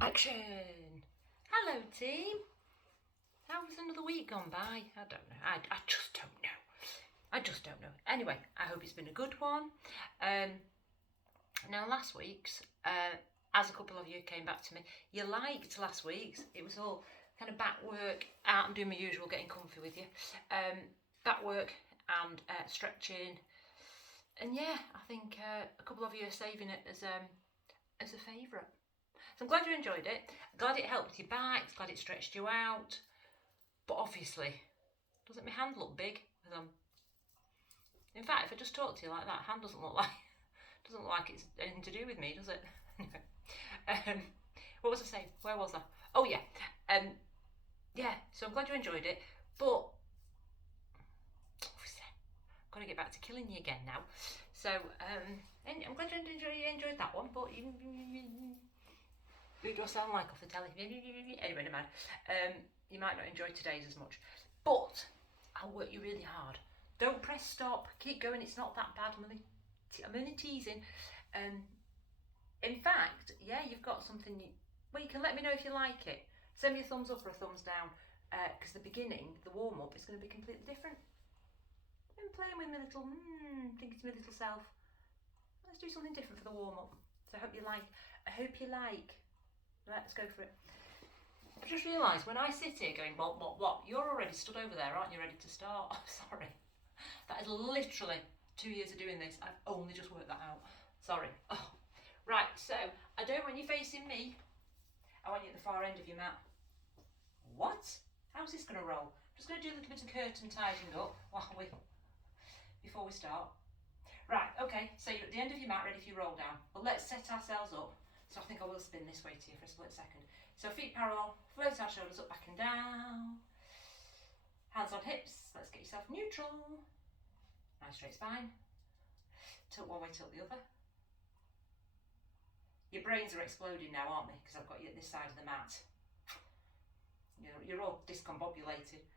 Action! Hello, team. How's another week gone by? I don't know. I just don't know. I just don't know. Anyway, I hope it's been a good one. Now, last week's, as a couple of you came back to me, you liked last week's. It was all kind of back work, out and doing my usual, getting comfy with you. Back work and stretching. And yeah, I think a couple of you are saving it as a favourite. So I'm glad you enjoyed it. Glad it helped with your back. Glad it stretched you out. But obviously, doesn't my hand look big? In fact, if I just talk to you like that, hand doesn't look like it's anything to do with me, does it? What was I saying? Where was I? Oh yeah, yeah. So I'm glad you enjoyed it, but I've got to get back to killing you again now. So I'm glad you enjoyed that one, but who do I sound like off the telly? Anyway, no matter. You might not enjoy today's as much, but I'll work you really hard. Don't press stop. Keep going. It's not that bad. I'm only teasing. In fact, yeah, you've got something. Well, you can let me know if you like it. Send me a thumbs up or a thumbs down, because the beginning, the warm up, is going to be completely different. I'm playing with my little, thinking to my little self. Let's do something different for the warm up. So I hope you like. Right, let's go for it. I just realised when I sit here going, what, you're already stood over there, aren't you, ready to start? Sorry. That is literally 2 years of doing this. I've only just worked that out. Sorry. Oh. Right, so I don't want you facing me. I want you at the far end of your mat. What? How's this going to roll? I'm just going to do a little bit of curtain tidying up before we start. Right, okay, so you're at the end of your mat, ready for your roll down. But let's set ourselves up. So I think I will spin this way to you for a split second. So feet parallel, float our shoulders up, back and down. Hands on hips, let's get yourself neutral. Nice straight spine. Tilt one way, tilt the other. Your brains are exploding now, aren't they? Because I've got you at this side of the mat. You're all discombobulated.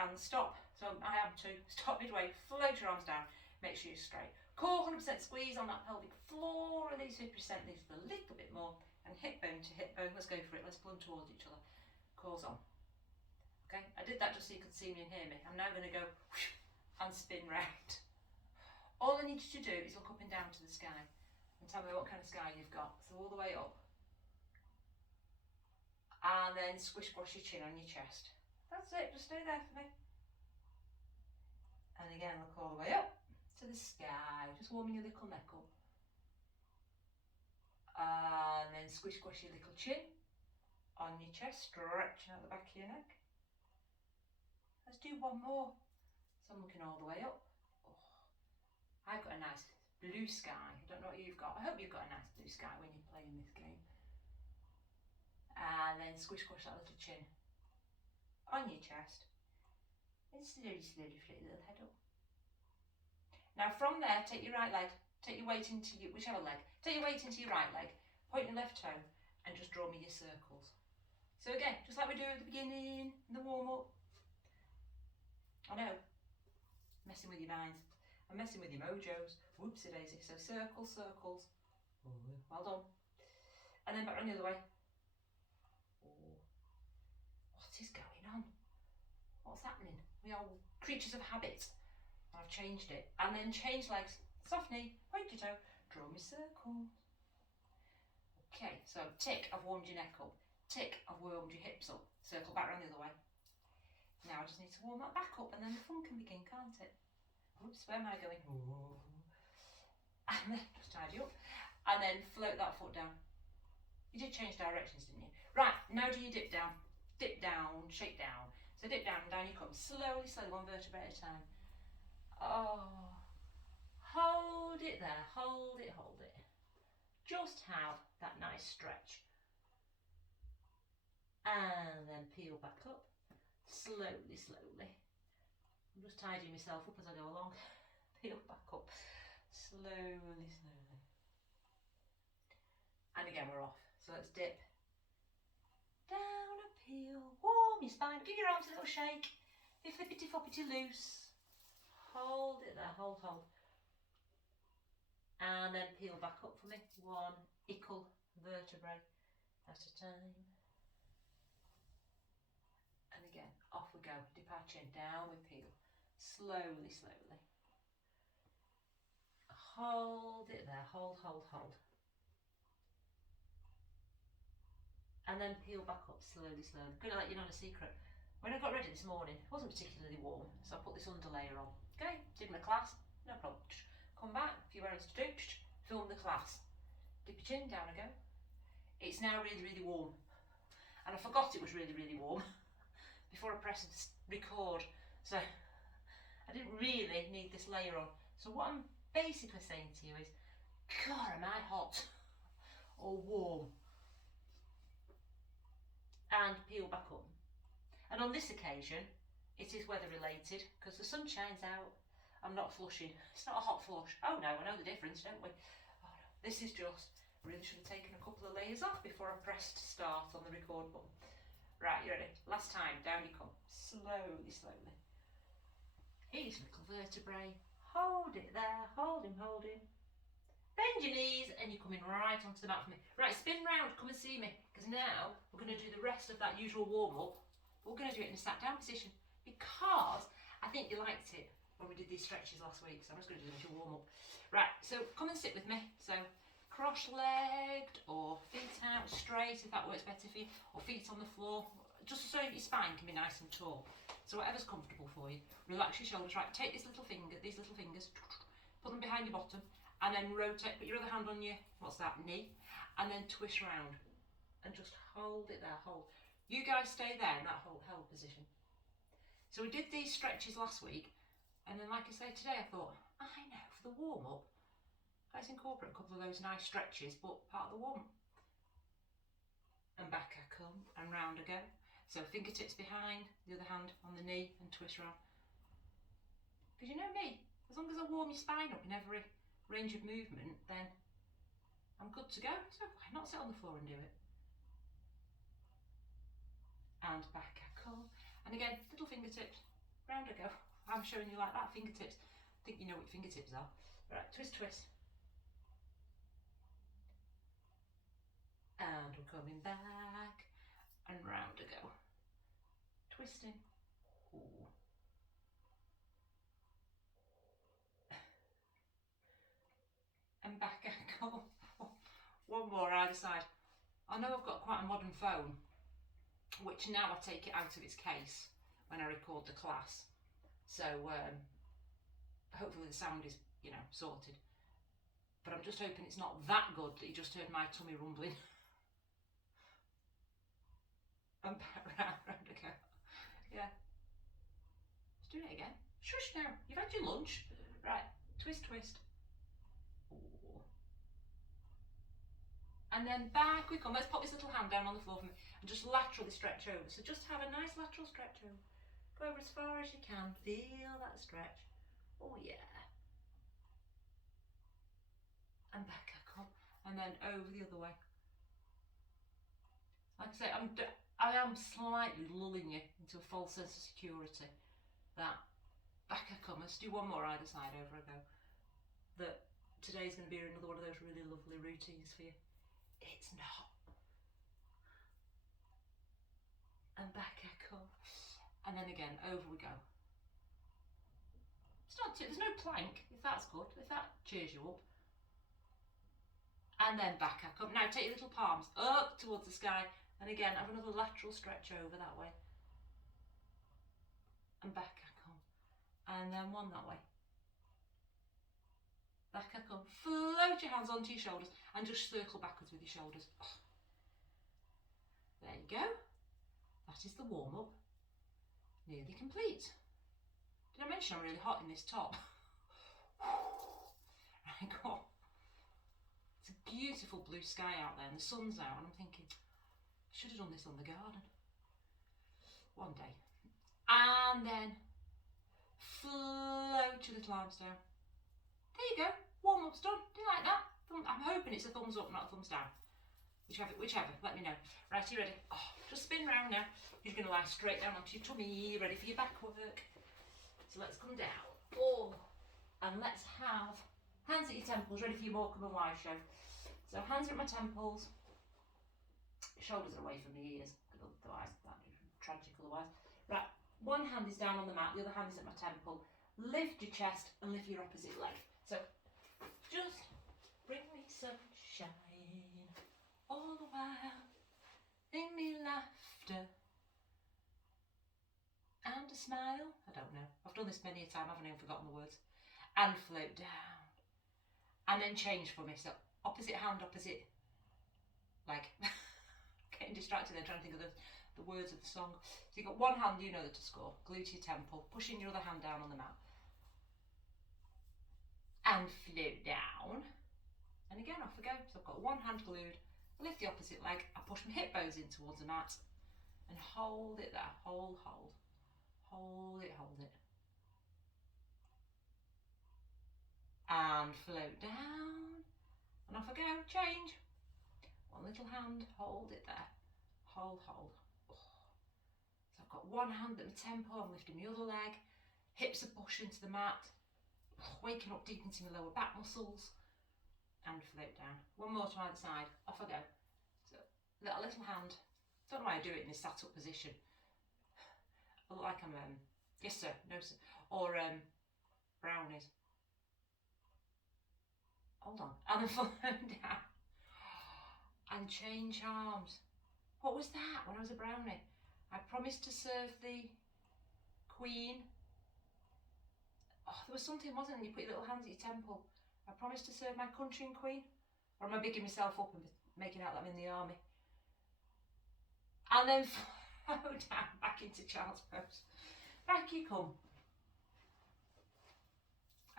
And stop. So I am too. Stop midway, float your arms down. Make sure you're straight. Core 100% squeeze on that pelvic floor. Release 50%, leave a little bit more. And hip bone to hip bone. Let's go for it. Let's pull them towards each other. Core's on. Okay, I did that just so you could see me and hear me. I'm now going to go and spin round. All I need you to do is look up and down to the sky and tell me what kind of sky you've got. So all the way up. And then squish your chin on your chest. That's it, just stay there for me. And again, look all the way up to the sky, just warming your little neck up. And then squish your little chin on your chest, stretching out the back of your neck. Let's do one more. So I'm looking all the way up. Oh, I've got a nice blue sky. I don't know what you've got. I hope you've got a nice blue sky when you're playing this game. And then squish that little chin on your chest. And slowly flit your little head up. Now from there, take your right leg, take your weight into whichever leg, take your weight into your right leg, point your left toe, and just draw me your circles. So again, just like we do at the beginning, in the warm-up. I know, messing with your minds. I'm messing with your mojos. Whoopsie daisy. So circles. Well done. And then back around the other way. Oh, what is going on? What's happening? We are creatures of habit. I've changed it. And then change legs. Soft knee, point your toe, draw me circles. Okay, so tick, I've warmed your neck up. Tick, I've warmed your hips up. Circle back around the other way. Now I just need to warm that back up and then the fun can begin, can't it? Oops, where am I going? Ooh. And then just tidy up. And then float that foot down. You did change directions, didn't you? Right, now do your dip down. Dip down, shake down. So dip down and down you come. Slowly, one vertebrae at a time. Oh, hold it there, hold it. Just have that nice stretch. And then peel back up, slowly. I'm just tidying myself up as I go along. Peel back up, slowly. And again we're off. So let's dip. Down and peel, warm your spine, give your arms a little shake. Be flippity floppity loose. Hold it there, hold. And then peel back up for me. One ickle vertebrae. at a time. And again, off we go. Dip our chin, down we peel. Slowly, slowly. Hold it there, hold, hold, hold. And then peel back up slowly, slowly. I'm gonna let you know a secret. When I got ready this morning, it wasn't particularly warm, so I put this underlayer on. Okay, did my class, no problem. Come back, a few errands to do, film the class. Dip your chin, down I go. It's now really, really warm. And I forgot it was really, really warm before I pressed record. So I didn't really need this layer on. So what I'm basically saying to you is, God, am I hot or warm? And peel back up. And on this occasion, it is weather related because the sun shines out. I'm not flushing. It's not a hot flush. Oh no, I know the difference, don't we? Oh no, this is just, I really should have taken a couple of layers off before I pressed start on the record button. Right, you ready? Last time, down you come. Slowly, slowly. Here's little vertebrae. Hold it there, hold him, hold him. Bend your knees and you're coming right onto the mat for me. Right, spin round, come and see me. Because now we're going to do the rest of that usual warm-up. We're going to do it in a sat down position because I think you liked it when we did these stretches last week. So I'm just going to do a little warm-up. Right, so come and sit with me. So cross-legged or feet out straight if that works better for you. Or feet on the floor. Just so your spine can be nice and tall. So whatever's comfortable for you. Relax your shoulders. Right, take these little fingers, put them behind your bottom. And then rotate, put your other hand on your, what's that, knee, and then twist round. And just hold it there, hold. You guys stay there in that held position. So we did these stretches last week, and then like I say today, I thought, I know, for the warm-up, let's incorporate a couple of those nice stretches, but part of the warm-up. And back I come, and round I go. So fingertips behind, the other hand on the knee, and twist round. Because you know me, as long as I warm your spine up in every range of movement, then I'm good to go. So why not sit on the floor and do it? And back I come. And again, little fingertips, round I go. I'm showing you like that, fingertips. I think you know what fingertips are. Right, twist, twist. And we're coming back. And round I go. Twisting. Ooh. And back I go. One more either side. I know I've got quite a modern phone, which now I take it out of its case when I record the class. So hopefully the sound is, you know, sorted. But I'm just hoping it's not that good that you just heard my tummy rumbling. And back round I go. Yeah. Let's do it again. Shush now. You've had your lunch. Right. Twist, twist. Ooh. And then back we come. Let's pop this little hand down on the floor for me and just laterally stretch over. So just have a nice lateral stretch over. Go over as far as you can. Feel that stretch. Oh yeah. And back I come. And then over the other way. Like I say, I am slightly lulling you into a false sense of security. That back I come. Let's do one more either side, over I go. That today's going to be another one of those really lovely routines for you. It's not. And back I come. And then again, over we go. It's not there's no plank, if that's good, if that cheers you up. And then back I come. Now take your little palms up towards the sky. And again, have another lateral stretch over that way. And back I come. And then one that way. Back I come. Float your hands onto your shoulders and just circle backwards with your shoulders. Oh. There you go. That is the warm-up. Nearly complete. Did I mention I'm really hot in this top? Right, go on. It's a beautiful blue sky out there and the sun's out and I'm thinking, I should have done this on the garden. One day. And then float your little arms down. There you go. Warm-up's done. Do you like that? I'm hoping it's a thumbs up, not a thumbs down. Whichever. Let me know. Right, you ready? Oh, just spin round now. You're going to lie straight down onto your tummy. Ready for your back work. So let's come down. Oh, and let's have hands at your temples. Ready for your Morecambe and Live show. So hands are at my temples. shoulders are away from the ears, otherwise that'd be tragic otherwise. Right, one hand is down on the mat, the other hand is at my temple. Lift your chest and lift your opposite leg. So just bring me sunshine all the while, bring me laughter and a smile. I don't know, I've done this many a time, I haven't even forgotten the words. And float down. And then change for me, so opposite hand, opposite leg. Getting distracted then trying to think of the words of the song. So you've got one hand, you know the to score, glue to your temple, pushing your other hand down on the mat. And float down. And again, off we go. So I've got one hand glued, I lift the opposite leg, I push my hip bones in towards the mat and hold it there, hold, hold. Hold it, hold it. And float down. And off I go, change. One little hand, hold it there. Hold, hold. Oh. So I've got one hand at my temple, I'm lifting my other leg. Hips are pushed into the mat. Waking up deep into my lower back muscles. And float down. One more to either side, off I go. So that little hand, don't know why I do it in this sat up position. I look like I'm, yes sir, no sir, or brownies. Hold on, and then float down. And change arms. What was that when I was a brownie? I promised to serve the Queen. Oh, there was something, wasn't there? You put your little hands at your temple. I promised to serve my country and Queen. Or am I bigging myself up and making out that I'm in the army? And then float down back into child's pose. Back you come.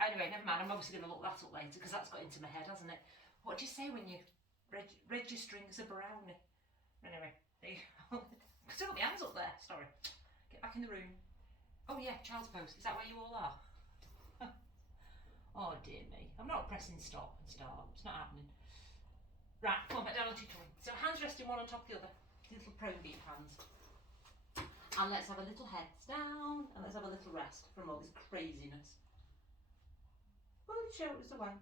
Anyway, never mind. I'm obviously going to look that up later because that's got into my head, hasn't it? What do you say when you're registering as a brownie? Anyway, there you go. Still got my hands up there. Sorry. Get back in the room. Oh yeah, child's pose. Is that where you all are? Oh dear me. I'm not pressing stop and start. It's not happening. Right, come on, back down onto your tummy. So hands resting one on top of the other. Little prone beat hands. And let's have a little heads down and let's have a little rest from all this craziness. Pull the shoulders away.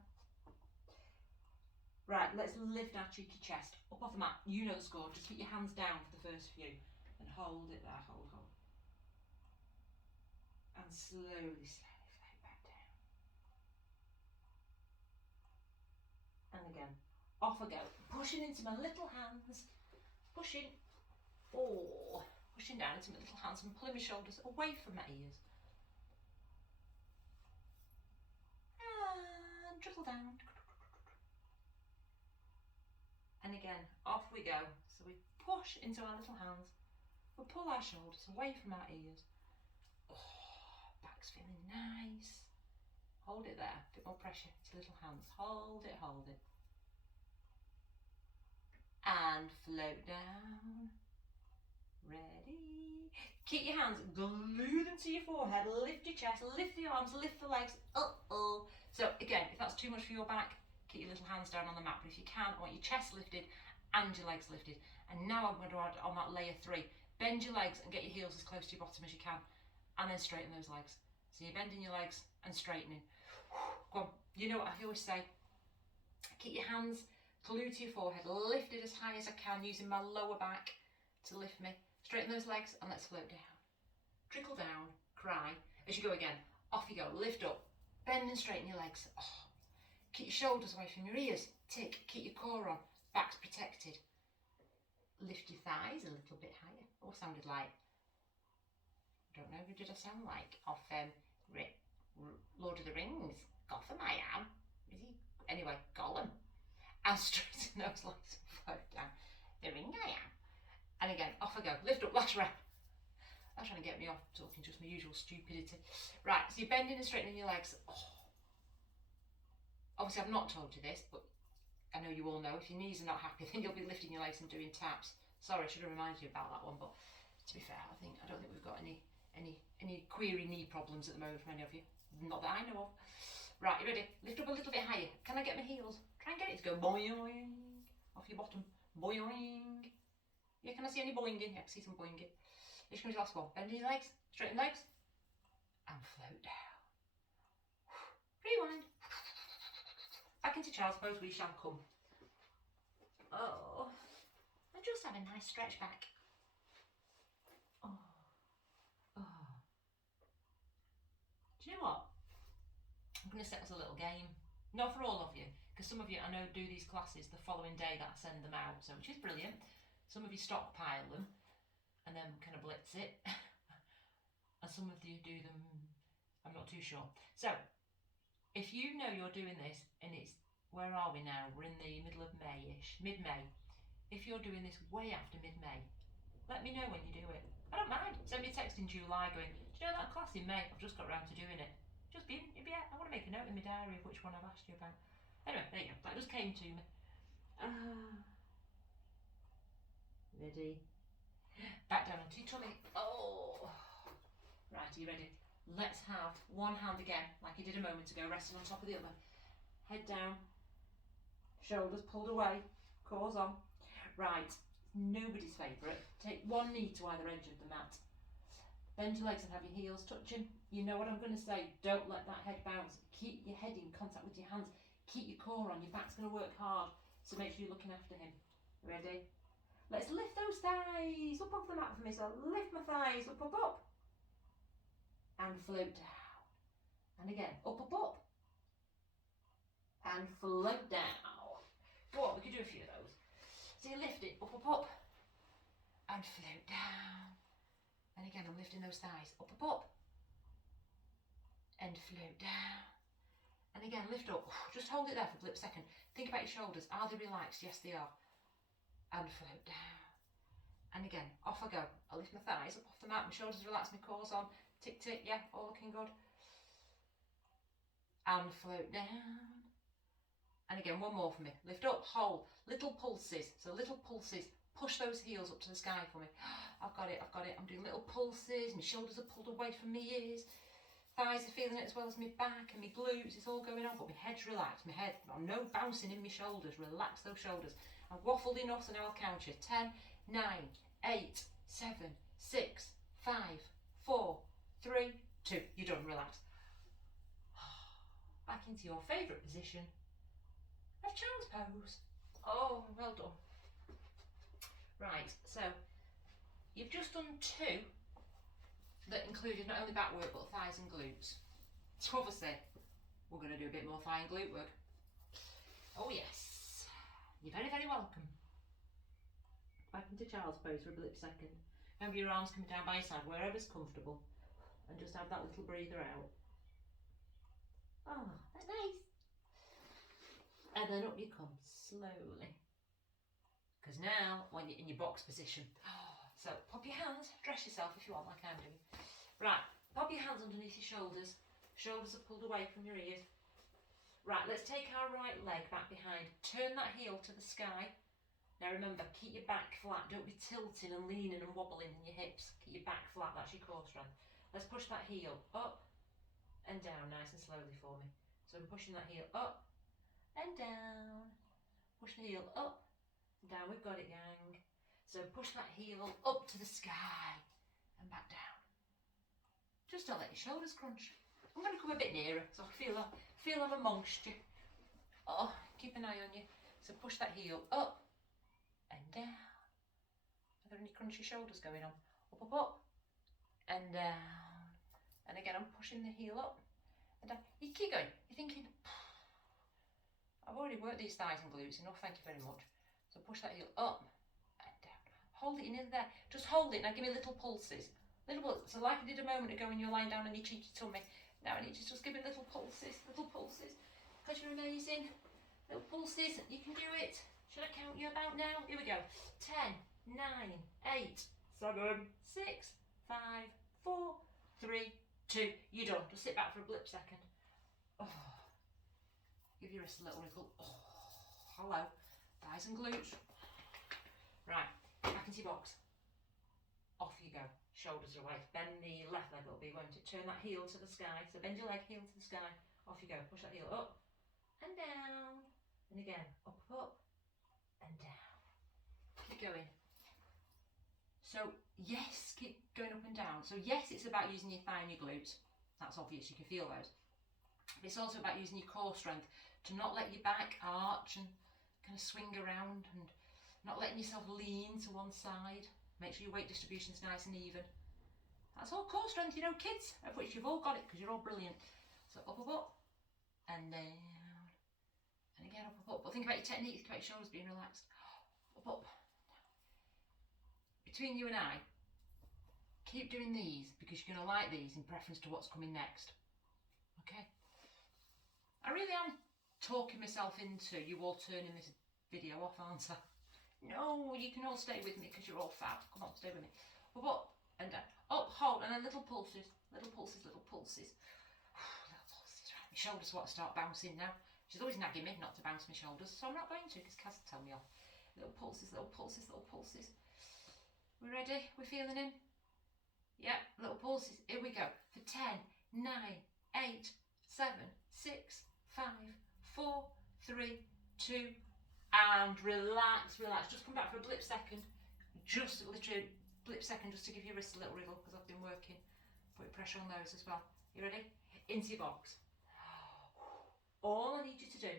Right, let's lift our cheeky chest up off the mat. You know the score. Just keep your hands down for the first few and hold it there. Hold, hold. And slowly float back down. And again, off I go. Pushing into my little hands. Pushing. Oh, pushing down into my little hands and pulling my shoulders away from my ears. And trickle down. And again, off we go. So we push into our little hands. We pull our shoulders away from our ears. Oh, back's feeling nice. Hold it there. A bit more pressure to little hands. Hold it, hold it. And float down. Ready? Keep your hands, glue them to your forehead, lift your chest, lift the arms, lift the legs. Uh-oh. So again, if that's too much for your back, keep your little hands down on the mat. But if you can, I want your chest lifted and your legs lifted. And now I'm going to add on that layer 3. Bend your legs and get your heels as close to your bottom as you can. And then straighten those legs. So you're bending your legs and straightening. Go on. You know what I always say. Keep your hands glued to your forehead, lifted as high as I can, using my lower back to lift me. Straighten those legs and let's float down. Trickle down, cry. As you go again, off you go, lift up, bend and straighten your legs. Oh. Keep your shoulders away from your ears. Tick, keep your core on, back's protected. Lift your thighs a little bit higher. What sounded like? I don't know, who did I sound like? Off Lord of the Rings. Gotham I am. Is he? Anyway, Gollum. And straighten those legs and float down. The ring I am. And again, off I go. Lift up, last rep. That's trying to get me off talking just my usual stupidity. Right, so you're bending and straightening your legs. Oh. Obviously, I've not told you this, but I know you all know. If your knees are not happy, then you'll be lifting your legs and doing taps. Sorry, I should have reminded you about that one, but to be fair, I don't think we've got any query knee problems at the moment from any of you. Not that I know of. Right, you ready? Lift up a little bit higher. Can I get my heels? Try and get it to go boing off your bottom. Boing. Yeah, can I see any boinging? Yeah, I can see some boinging. Here comes your last one. Bend your legs, straighten legs, and float down. Rewind. Back into child's pose we shall come. Oh, I just have a nice stretch back. Oh. Oh. Do you know what? I'm going to set us a little game. Not for all of you, because some of you I know do these classes the following day that I send them out, so which is brilliant. Some of you stockpile them and then kind of blitz it, and some of you do them, I'm not too sure. So, if you know you're doing this and it's, where are we now? We're in the middle of May-ish, mid-May. If you're doing this way after mid-May, let me know when you do it. I don't mind. Send me a text in July going, do you know that class in May? I've just got round to doing it. Just be, yeah, I want to make a note in my diary of which one I've asked you about. Anyway, there you go. That just came to me. Ready? Back down onto your tummy. Oh. Right, are you ready? Let's have one hand again, like you did a moment ago, resting on top of the other. Head down. Shoulders pulled away. Cores on. Right, nobody's favourite. Take one knee to either edge of the mat. Bend your legs and have your heels touching. You know what I'm going to say. Don't let that head bounce. Keep your head in contact with your hands. Keep your core on. Your back's going to work hard. So make sure you're looking after him. Ready? Let's lift those thighs up off the mat for me. So lift my thighs up, up, up. And float down. And again, up, up, up. And float down. Go on, we could do a few of those. So you lift it, up, up, up. And float down. And again, I'm lifting those thighs, up, up, up. And float down. And again, lift up. Just hold it there for a blip second. Think about your shoulders. Are they relaxed? Yes, they are. And float down. And again, off I go. I lift my thighs up off the mat. My shoulders relax, my core's on. Tick, tick, yeah, all looking good. And float down. And again, one more for me. Lift up, hold. Little pulses. So little pulses. Push those heels up to the sky for me. I've got it, I've got it. I'm doing little pulses. My shoulders are pulled away from my ears. Thighs are feeling it as well as my back and my glutes. It's all going on, but my head's relaxed. My head, no bouncing in my shoulders. Relax those shoulders. I've waffled enough, so now I'll count you. 10, 9, 8, 7, 6, 5, 4, 3, 2. You're done, relax. Back into your favourite position of child's pose. Oh, well done. Right, so you've just done 2 that included not only back work but thighs and glutes. So obviously we're going to do a bit more thigh and glute work. Oh yes, you're very, very welcome. Back into child's pose for a blip second. Remember your arms coming down by your side, wherever's comfortable, and just have that little breather out. Oh, that's nice. And then up you come, slowly. Because now, when you're in your box position, so pop your hands, dress yourself if you want, like I'm doing. Right, pop your hands underneath your shoulders. Shoulders are pulled away from your ears. Right, let's take our right leg back behind. Turn that heel to the sky. Now remember, keep your back flat. Don't be tilting and leaning and wobbling in your hips. Keep your back flat, that's your core strength. Let's push that heel up and down nice and slowly for me. So I'm pushing that heel up and down. Push the heel up. Down, we've got it, gang. So push that heel up to the sky and back down. Just don't let your shoulders crunch. I'm going to come a bit nearer so I feel I'm amongst you. Oh, keep an eye on you. So push that heel up and down. Are there any crunchy shoulders going on? Up, up, up and down. And again, I'm pushing the heel up and down. You keep going. You're thinking, I've already worked these thighs and glutes enough, thank you very much. So push that heel up and down. Hold it in there. Just hold it. Now give me little pulses. Little pulses. So like I did a moment ago when you're lying down on your cheeky tummy. Now I need you to just give me little pulses. Little pulses. Because you're amazing. Little pulses. You can do it. Should I count you about now? Here we go. 10, 9, 8, 7, 6, 5, 4, 3, 2. You're done. Just sit back for a blip second. Oh. Give your wrist a little wriggle. Oh. Hello. Thighs and glutes. Right, back into your box. Off you go. Shoulders are away. Bend the left leg up. You're going to turn that heel to the sky. So bend your leg, heel to the sky. Off you go. Push that heel up and down. And again, up, up and down. Keep going. So yes, keep going up and down. So yes, it's about using your thigh and your glutes. That's obvious. You can feel those. But it's also about using your core strength to not let your back arch and kind of swing around and Not letting yourself lean to one side. Make sure your weight distribution is nice and even. That's all core strength, you know, kids, of which you've all got it because you're all brilliant. So up, up, up, and down, and again up, up, up. But think about your technique, think about your shoulders being relaxed. Up, up. Between you and I, keep doing these because you're going to like these in preference to what's coming next. Okay? I really am talking myself into you all turning this video off, aren't I? No, you can all stay with me because you're all fab. Come on, stay with me. Up and down. Up, hold, and then little pulses, little pulses, little pulses. Little pulses, right. My shoulders want to start bouncing now. She's always nagging me not to bounce my shoulders, so I'm not going to because Kaz will tell me off. Little pulses, little pulses, little pulses. We ready? We're feeling in? Yep, little pulses. Here we go. For 10, 9, 8, 7, 6, 5, 4, 3, 2, and relax, relax. Just come back for a blip second. Just literally blip second just to give your wrists a little wriggle because I've been working. Put pressure on those as well. You ready? Into your box. All I need you to do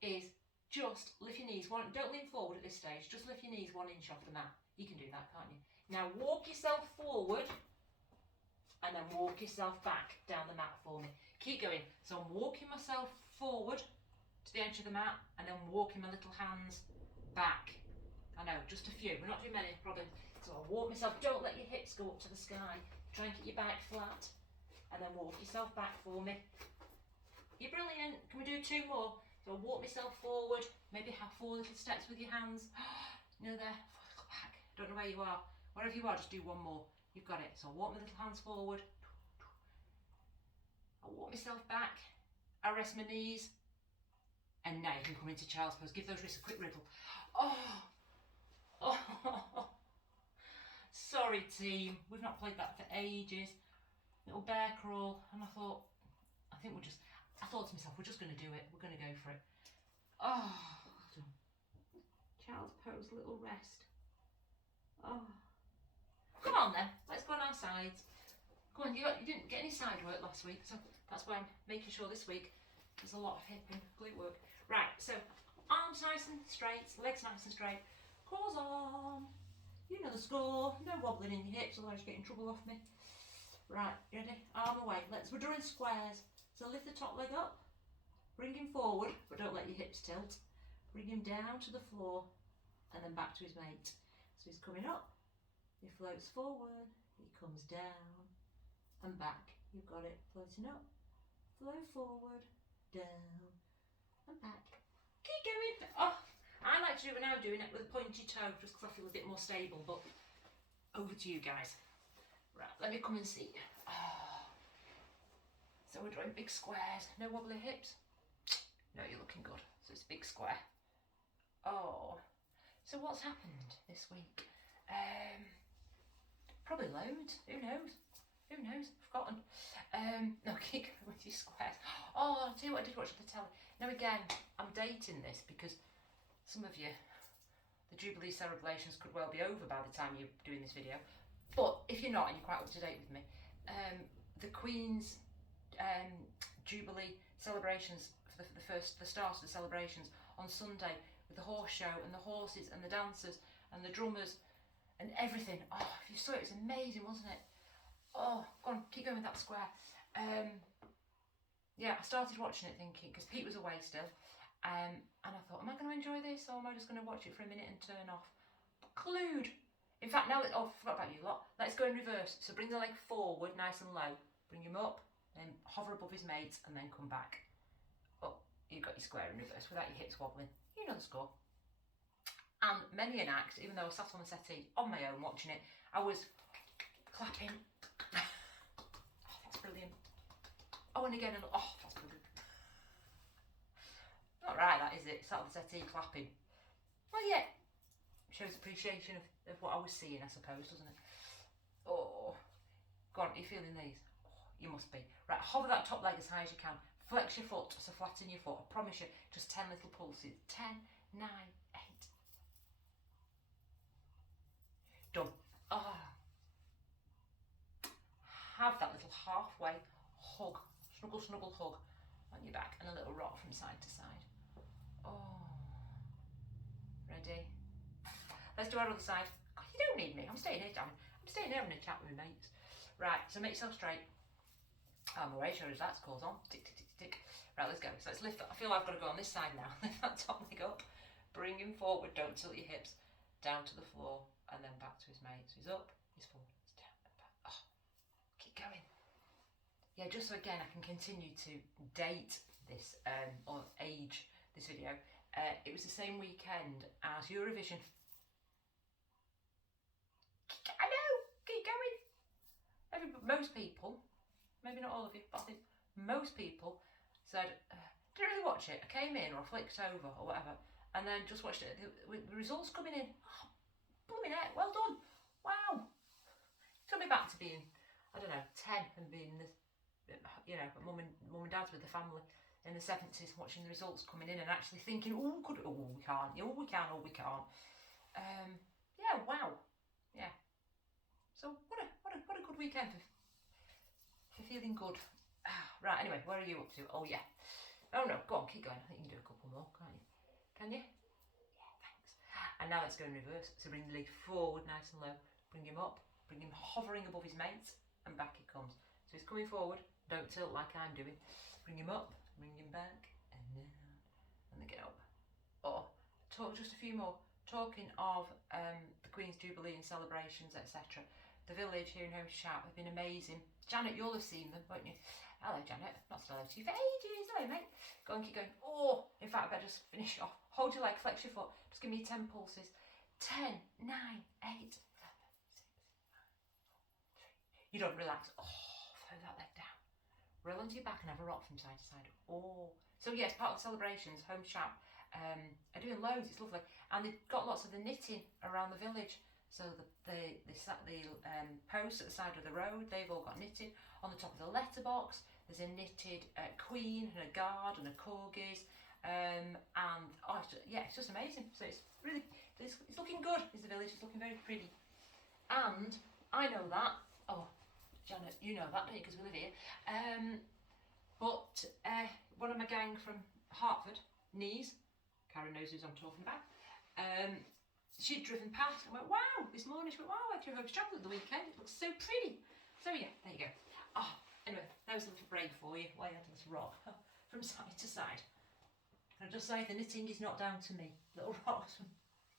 is just lift your knees. Don't lean forward at this stage. Just lift your knees 1 inch off the mat. You can do that, can't you? Now walk yourself forward and then walk yourself back down the mat for me. Keep going. So I'm walking myself forward to the edge of the mat and then walking my little hands back. I know, just a few. We're not doing many, probably. So I'll walk myself. Don't let your hips go up to the sky. Try and keep your back flat and then walk yourself back for me. You're brilliant. Can we do 2 more? So I'll walk myself forward, maybe have 4 little steps with your hands. No, there. 4 little back. Don't know where you are. Wherever you are, just do 1 more. You've got it. So I'll walk my little hands forward. I'll walk myself back. I rest my knees. And now you can come into child's pose. Give those wrists a quick wriggle. Oh. Oh. Sorry, team. We've not played that for ages. Little bear crawl. And I thought to myself, we're just going to do it. We're going to go for it. Oh. Child's pose, little rest. Oh. Come on then. Let's go on our sides. Come on, you didn't get any side work last week, so that's why I'm making sure this week there's a lot of hip and glute work. Right, so arms nice and straight, legs nice and straight, claws on. You know the score. No wobbling in your hips, otherwise you get in trouble off me. Right, you ready? Arm away. We're doing squares. So lift the top leg up, bring him forward, but don't let your hips tilt. Bring him down to the floor and then back to his mate. So he's coming up, he floats forward, he comes down and back. You've got it. Floating up, flow forward, down and back. Keep going. Oh, I like to do it when I'm doing it with a pointy toe just because I feel a bit more stable, but over to you guys. Right, let me come and see you. Oh. So we're drawing big squares, no wobbly hips. No, you're looking good. So it's a big square. Oh, so what's happened this week? Probably loads. Who knows? Who knows? Forgotten. No, keep going with your squares. Oh, I'll tell you what I did watch on the telly. Now again, I'm dating this because some of you, the Jubilee celebrations could well be over by the time you're doing this video. But if you're not and you're quite up to date with me, the Queen's Jubilee celebrations for the start of the celebrations on Sunday with the horse show and the horses and the dancers and the drummers and everything. Oh, if you saw it, it was amazing, wasn't it? Oh, go on, keep going with that square. Yeah, I started watching it thinking, because Pete was away still, and I thought, am I going to enjoy this or am I just going to watch it for a minute and turn off? Glued. In fact, now, I forgot about you lot. Let's go in reverse. So bring the leg forward, nice and low. Bring him up, then hover above his mates, and then come back. Oh, you've got your square in reverse without your hips wobbling. You know the score. And many an act, even though I sat on the settee on my own watching it, I was clapping. Oh, that's brilliant. Oh, and again, oh, that's brilliant. Not right, that is it. Sat on the settee clapping. Well, yeah, shows appreciation of what I was seeing, I suppose, doesn't it? Oh, go on, are you feeling these? Oh, you must be. Right, hover that top leg as high as you can. Flex your foot, so flatten your foot. I promise you, just 10 little pulses. 10, 9, 8. Done. Oh. Have that little halfway hug, snuggle hug on your back and a little rock from side to side. Oh. Ready? let's do our other side. God, you don't need me. I'm staying here, damn it. I'm staying here having a chat with my mates. Right, so make yourself straight. I'm away, sure as that's called on. Tick, tick, tick, tick. Right, let's go. So let's lift that. I feel I've got to go on this side now. Lift that top leg up. Bring him forward. Don't tilt your hips. Down to the floor. And then back to his mate. So he's up, he's forward, he's down, and back. Oh, keep going. Yeah, just so again I can continue to date this, or age this video. It was the same weekend as Eurovision. I know, keep going. Most people, maybe not all of you, but I think most people said, didn't really watch it. I came in or I flicked over or whatever, and then just watched it with the results coming in. Oh, blooming heck, well done. Wow. Took me back to being, I don't know, 10 and being the, you know, mum and dad's with the family in the 70s, watching the results coming in and actually thinking, oh, we can't, oh, we can, oh, we can't. Yeah, wow. Yeah. So what a good weekend for feeling good. Right, anyway, where are you up to? Oh, yeah. Oh, no, go on, keep going. I think you can do a couple more, can't you? Can you? Yeah, thanks. And now let's go in reverse. So bring the leg forward nice and low. Bring him up. Bring him hovering above his mates. And back it comes. So he's coming forward. Don't tilt like I'm doing. Bring him up. Bring him back. And down. And then get up. Or talk just a few more. Talking of the Queen's Jubilee and celebrations, etc. The village here in Home Shout have been amazing. Janet, you'll have seen them, won't you? Hello, Janet. Not said hello to you for ages. Hello, mate. Go on, keep going. Oh, in fact, I better just finish off. Hold your leg, flex your foot. Just give me 10 pulses. 10, 9, 8, 7, 6, 5, 4, 3. You don't relax. Oh, throw that leg down. Roll onto your back and have a rock from side to side. Oh. So, yes, part of the celebrations, Home Shout, are doing loads. It's lovely. And they've got lots of the knitting around the village. So the posts at the side of the road, they've all got knitting. On the top of the letterbox, there's a knitted queen and a guard and a corgis. And oh, it's just amazing. So it's really, it's looking good. The village is looking very pretty. And I know that. Oh, Janet, you know that, don't you? Because we live here. But one of my gang from Hertford, Knees, Karen knows who I'm talking about. She'd driven past and went, wow, this morning she went, wow, I drove over to Chapel at the weekend, it looks so pretty. So yeah, there you go. Oh, anyway, that was a little break for you while you had this rock from side to side. Can I just say, the knitting is not down to me. Little rocks from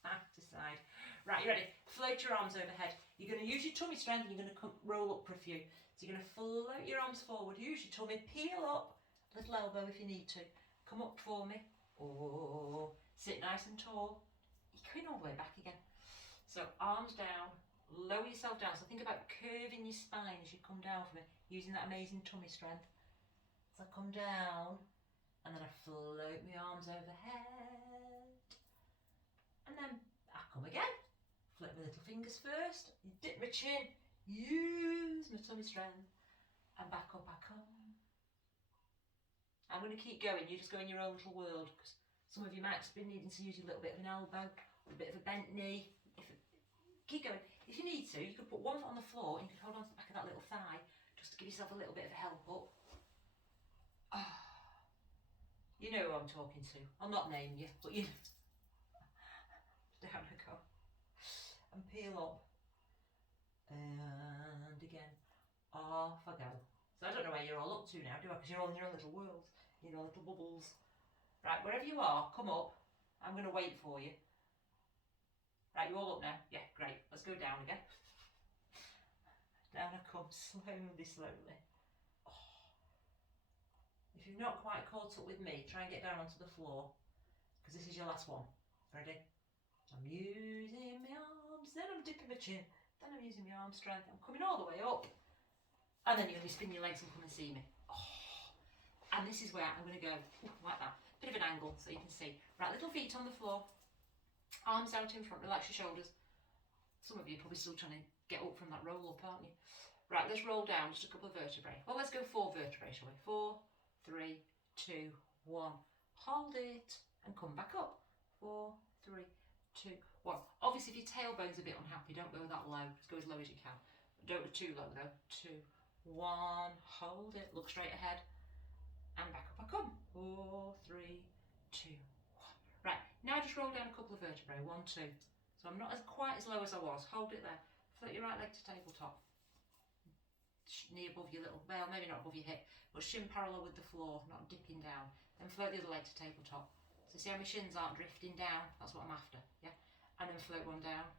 side to side. Right, you ready? Float your arms overhead. You're going to use your tummy strength and you're going to roll up for a few. So you're going to float your arms forward, use your tummy, peel up, little elbow if you need to. Come up for me. Oh, sit nice and tall. You're going all the way back again. So arms down, lower yourself down. So think about curving your spine as you come down from it, using that amazing tummy strength. So I come down, and then I float my arms overhead. And then I come again. Flip my little fingers first, dip my chin, use my tummy strength, and back up I come. I'm going to keep going, you just go in your own little world, because some of you might be needing to use a little bit of an elbow, a bit of a bent knee. Keep going. If you need to, you could put one foot on the floor and you could hold on to the back of that little thigh just to give yourself a little bit of a help up. Oh, you know who I'm talking to. I'll not name you, but you know. Down I go. And peel up. And again, off I go. So I don't know where you're all up to now, do I? Because you're all in your own little world, in your little bubbles. Right, wherever you are, come up. I'm going to wait for you. Right, you all up now? Yeah, great. Let's go down again. Down I come, slowly, slowly. Oh. If you've not quite caught up with me, try and get down onto the floor, because this is your last one. Ready? I'm using my arms, then I'm dipping my chin, then I'm using my arm strength. I'm coming all the way up. And then you're going to spin your legs and come and see me. Oh. And this is where I'm going to go, like that. Bit of an angle so you can see. Right, little feet on the floor. Arms out in front, relax your shoulders. Some of you are probably still trying to get up from that roll up, aren't you? Right, let's roll down just a couple of vertebrae. Well, let's go 4 vertebrae, shall we? 4, 3, 2, 1. Hold it and come back up. 4, 3, 2, 1. Obviously, if your tailbone's a bit unhappy, don't go that low. Just go as low as you can. Don't go too low though. 2, 1. Hold it. Look straight ahead. And back up I come. 4, 3, 2, 1. Right, now just roll down a couple of vertebrae. 1, 2. So So I'm not quite as low as I was. Hold it there. Float your right leg to tabletop. Knee above your little, well, maybe not above your hip, but shin parallel with the floor, not dipping down. Then float the other leg to tabletop. So see how my shins aren't drifting down? That's what I'm after, yeah? And then float one down,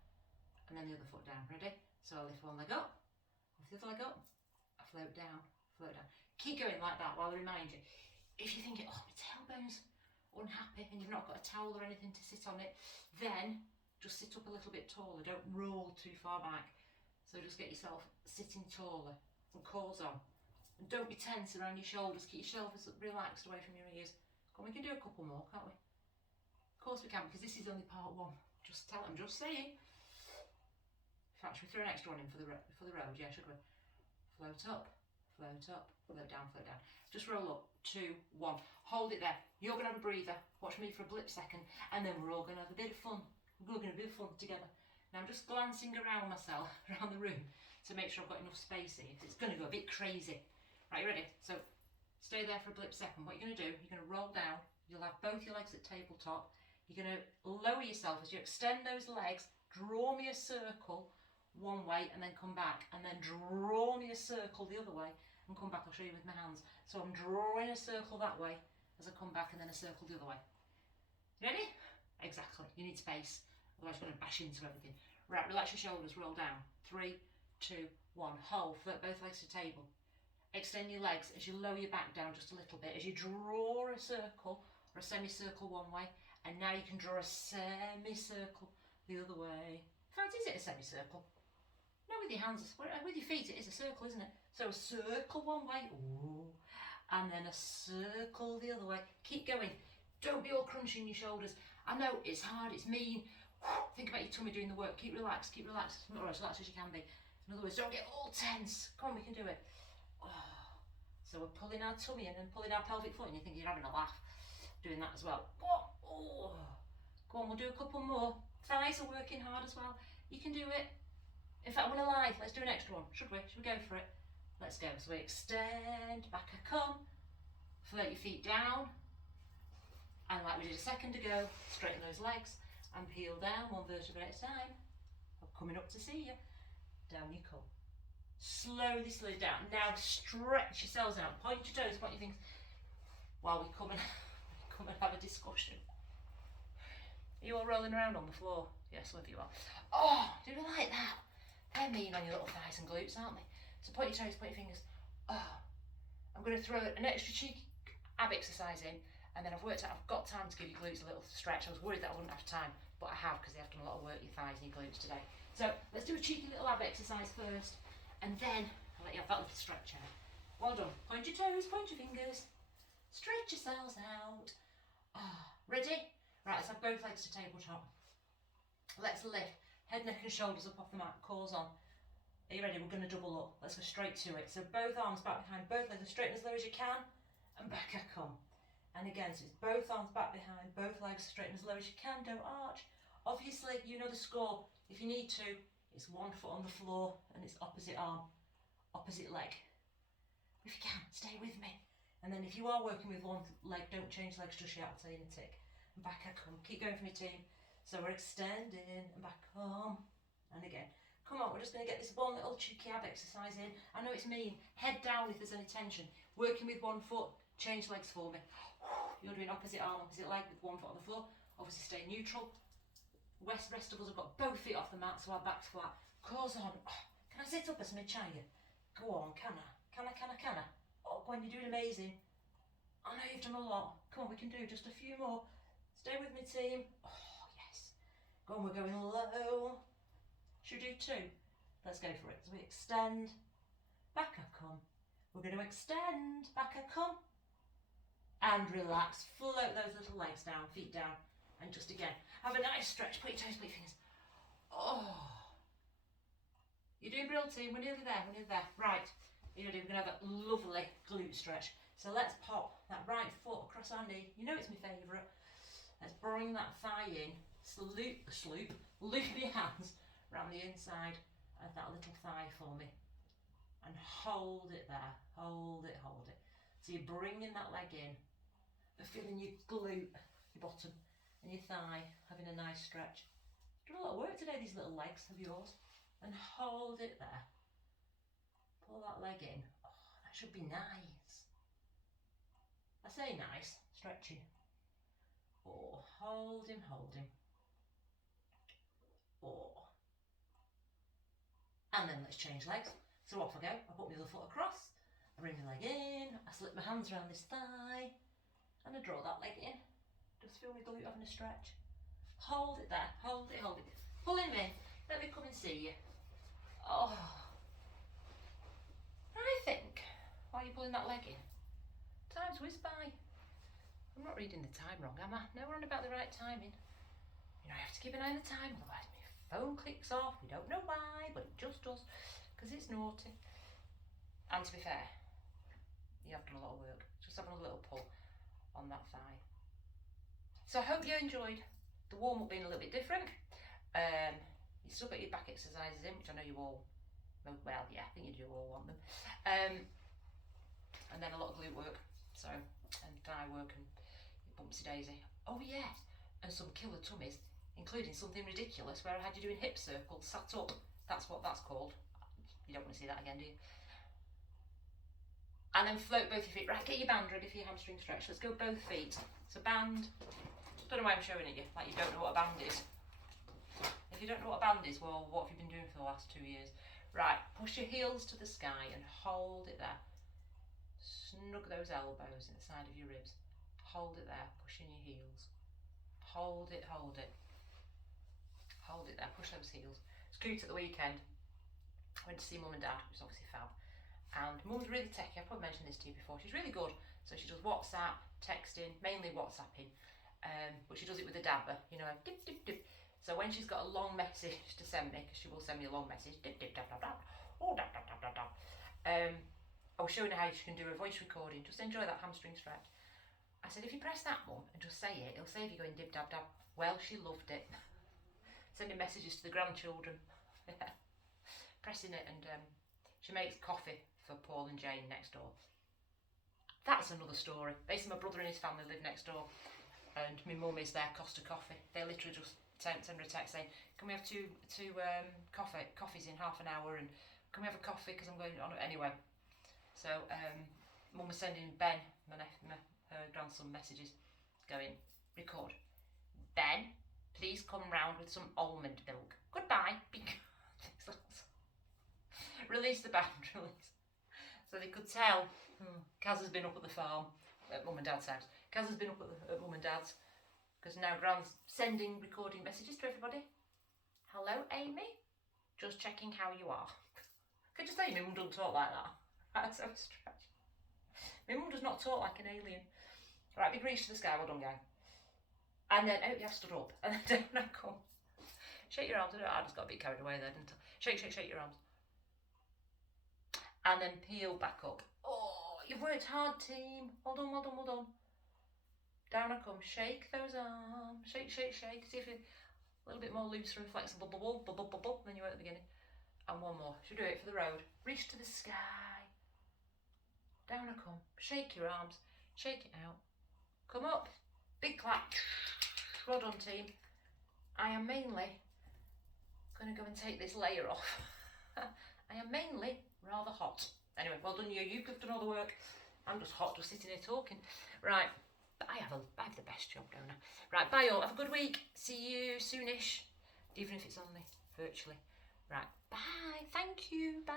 and then the other foot down. Ready? So I lift one leg up, lift the other leg up, I float down, float down. Keep going like that while I remind you. If you're thinking, oh, my tailbone's unhappy and you've not got a towel or anything to sit on it, then just sit up a little bit taller. Don't roll too far back. So just get yourself sitting taller. And cores on. And don't be tense around your shoulders. Keep your shoulders relaxed away from your ears. Come on, we can do a couple more, can't we? Of course we can, because this is only part one. Just tell them, just saying. In fact, should we throw an extra one in for the road? Yeah, should we? Float up, float down, float down. Just roll up, 2, 1. Hold it there. You're going to have a breather. Watch me for a blip second. And then we're all going to have a bit of fun. We're going to have a bit of fun together. Now I'm just glancing around myself, around the room, to make sure I've got enough space here. It's going to go a bit crazy. Right, you ready? So stay there for a blip second. What you're going to do, you're going to roll down. You'll have both your legs at tabletop. You're going to lower yourself as you extend those legs. Draw me a circle one way and then come back. And then draw me a circle the other way and come back. I'll show you with my hands. So I'm drawing a circle that way as I come back and then a circle the other way. Ready? Exactly. You need space. Otherwise you're going to bash into everything. Right, relax your shoulders. Roll down. 3, 2, 1. Hold. Float both legs to table. Extend your legs as you lower your back down just a little bit. As you draw a circle or a semicircle one way, and now you can draw a semicircle the other way. In fact, is it a semicircle? No, with your hands, with your feet, it is a circle, isn't it? So a circle one way, ooh, and then a circle the other way. Keep going. Don't be all crunching your shoulders. I know it's hard, it's mean. Think about your tummy doing the work. Keep relaxed, not as relaxed as you can be. In other words, don't get all tense. Come on, we can do it. Oh. So we're pulling our tummy in and pulling our pelvic floor, and you think you're having a laugh doing that as well. Oh. Go on, we'll do a couple more. Thighs are working hard as well. You can do it. In fact, I'm gonna lie. Let's do an extra one. Should we? Should we go for it? Let's go. So we extend, back I come. Float your feet down. And like we did a second ago, straighten those legs and peel down one vertebrae at a time. I'm coming up to see you. Down you come. Slowly down. Now stretch yourselves out. Point your toes, point your fingers. While we come and have a discussion. Are you all rolling around on the floor? Yes, some of you are. Oh, do you like that? They're mean on your little thighs and glutes, aren't they? So point your toes, point your fingers. Oh, I'm going to throw an extra cheeky ab exercise in, and then I've worked out I've got time to give your glutes a little stretch. I was worried that I wouldn't have time, but I have, because they have done a lot of work, your thighs and your glutes today. So let's do a cheeky little ab exercise first, and then I'll let you have that little stretch out. Well done. Point your toes, point your fingers. Stretch yourselves out. Oh, ready? Right, let's have both legs to tabletop. Let's lift head, neck and shoulders up off the mat. Cores on. Are you ready? We're going to double up. Let's go straight to it. So both arms back behind, both legs as straight and as low as you can, and back I come. And again, so it's both arms back behind, both legs straight and as low as you can. Don't arch. Obviously, you know the score. If you need to, it's one foot on the floor and it's opposite arm, opposite leg. If you can, stay with me. And then if you are working with one leg, don't change legs just yet. I'll tell you in a tick. And back I come. Keep going for me, team. So we're extending and back come. And again. Come on, we're just going to get this one little cheeky ab exercise in. I know it's mean. Head down if there's any tension. Working with one foot. Change legs for me. You're doing opposite arm, opposite leg with one foot on the floor. Obviously stay neutral. Rest of us have got both feet off the mat, so our back's flat. Cores on. Oh, can I sit up as mid-china? Go on, can I? Can I? Oh, Gwen, you're doing amazing. I know you've done a lot. Come on, we can do just a few more. Stay with me, team. Oh, yes. Go on, we're going low. Should we do 2? Let's go for it. So we extend, back I come. We're going to extend, back I come. And relax. Float those little legs down, feet down. And just again, have a nice stretch. Put your toes, put your fingers. Oh. You're doing brilliant, team. We're nearly there. Right. We're going to have a lovely glute stretch. So let's pop that right foot across our knee. You know it's my favourite. Let's bring that thigh in. Loop your hands around the inside of that little thigh for me. And hold it there. Hold it. So you're bringing that leg in, but feeling your glute, your bottom, and your thigh having a nice stretch. Done a lot of work today, these little legs of yours. And hold it there. Pull that leg in. Oh, that should be nice. I say nice, stretchy. Oh, hold him, hold him. Oh. And then let's change legs. So off I go. I put my other foot across. I bring the leg in. I slip my hands around this thigh. And I draw that leg in. Just feel my glute having a stretch. Hold it there. Hold it, hold it. Pull him in. Let me come and see you. Oh. I think, while you're pulling that leg in, time's whizzed by. I'm not reading the time wrong, am I? No, we're on about the right timing. You know, I have to keep an eye on the time, otherwise my phone clicks off. We don't know why, but it just does, because it's naughty. And to be fair, you have done a lot of work. Just having a little pull on that thigh. So I hope you enjoyed the warm-up being a little bit different. You still got your back exercises in, which I know you all, well, yeah, I think you do all want them. And then a lot of glute work, so, and thigh work and bumpsy daisy. Oh yeah, and some killer tummies, including something ridiculous where I had you doing hip circles, sat up. That's what that's called. You don't want to see that again, do you? And then float both your feet. Right, get your band ready for your hamstring stretch. Let's go both feet. So band, don't know why I'm showing it you, like you don't know what a band is. If you don't know what a band is, well, what have you been doing for the last 2 years? Right, push your heels to the sky and hold it there. Snug those elbows in the side of your ribs. Hold it there, pushing your heels. Hold it, hold it. Hold it there, push those heels. Scoot at the weekend. I went to see Mum and Dad, which is obviously fab. And Mum's really techy, I've probably mentioned this to you before. She's really good. So she does WhatsApp, texting, mainly WhatsApping. But she does it with a dabber, you know, dip, dip, dip. So when she's got a long message to send me, because she will send me a long message, dip, dip, dab, dab, dab, oh, dab, dab, dab, dab, dab. I was showing her how she can do a voice recording. Just enjoy that hamstring stretch. I said, if you press that, Mum, and just say it, it'll save you going dib, dab, dab. Well, she loved it. Sending messages to the grandchildren. Pressing it, and she makes coffee for Paul and Jane next door. That's another story. Basically, my brother and his family live next door, and my mum is their Costa coffee. They literally just send her a text saying, can we have two coffees in half an hour, and can we have a coffee because I'm going on anyway. So Mum was sending Ben, her grandson, messages going, record. Ben, please come round with some almond milk. Goodbye. Release the band, release. So they could tell Kaz has been up at the farm, at Mum and Dad's house. Kaz has been up at Mum and Dad's, because now Gran's sending recording messages to everybody. Hello, Amy. Just checking how you are. Could you say my mum doesn't talk like that? That's so strange. My mum does not talk like an alien. Right, big reach to the sky. Well done, gang. And then out you have stood up, and then down I come. Shake your arms. I just got a bit carried away there, didn't I? Shake, shake, shake your arms. And then peel back up. Oh, you've worked hard, team. Well done, well done, well done. Down I come. Shake those arms. Shake, shake, shake. See if you're a little bit more looser and flexible than you were at the beginning. And one more. Should we do it for the road? Reach to the sky. Down I come. Shake your arms. Shake it out. Come up. Big clap. Well done, team. I am mainly going to go and take this layer off. I am mainly rather hot. Anyway, well done you. You've done all the work. I'm just hot, just sitting here talking. Right. But I have the best job, don't I? Right, bye all. Have a good week. See you soonish. Even if it's only virtually. Right, bye. Thank you. Bye.